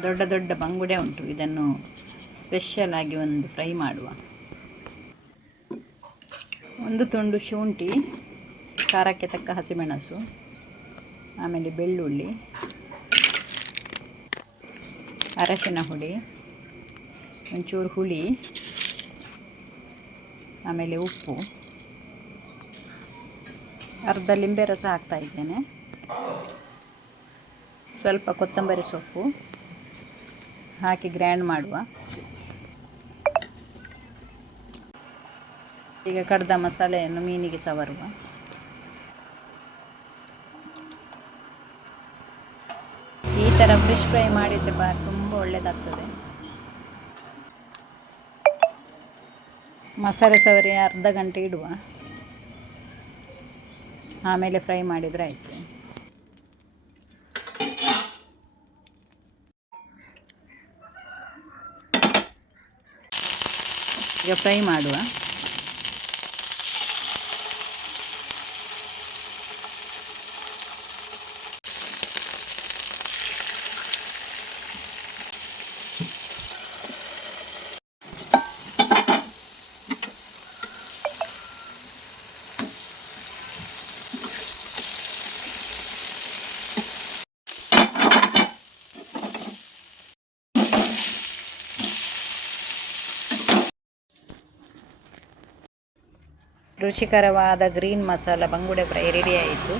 ದೊಡ್ಡ ದೊಡ್ಡ ಬಂಗುಡೆ ಉಂಟು. ಇದನ್ನು ಸ್ಪೆಷಲ್ ಆಗಿ ಒಂದು ಫ್ರೈ ಮಾಡುವ. ಒಂದು ತುಂಡು ಶುಂಠಿ, ಖಾರಕ್ಕೆ ತಕ್ಕ ಹಸಿಮೆಣಸು, ಆಮೇಲೆ ಬೆಳ್ಳುಳ್ಳಿ, ಅರಶಿನ ಹುಡಿ, ಒಂಚೂರು ಹುಳಿ, ಆಮೇಲೆ ಉಪ್ಪು, ಅರ್ಧ ಲಿಂಬೆ ರಸ ಹಾಕ್ತಾ ಇದ್ದೇನೆ, ಸ್ವಲ್ಪ ಕೊತ್ತಂಬರಿ ಸೊಪ್ಪು ಹಾಕಿ ಗ್ರೈಂಡ್ ಮಾಡುವ. ಈಗ ಕಡ್ದ ಮಸಾಲೆಯನ್ನು ಮೀನಿಗೆ ಸವರುವ. ಈ ಥರ ಫಿಶ್ ಫ್ರೈ ಮಾಡಿದರೆ ತುಂಬ ಒಳ್ಳೆಯದಾಗ್ತದೆ. ಮಸಾಲೆ ಸವರಿ ಅರ್ಧ ಗಂಟೆ ಇಡುವ, ಆಮೇಲೆ ಫ್ರೈ ಮಾಡಿದರೆ ಆಯಿತು. ಈಗ ಫ್ರೈ ಮಾಡುವ. ರುಚಿಕರವಾದ ಗ್ರೀನ್ ಮಸಾಲ ಬಂಗುಡೆ ಫ್ರೈ ರೆಡಿ ಆಯಿತು.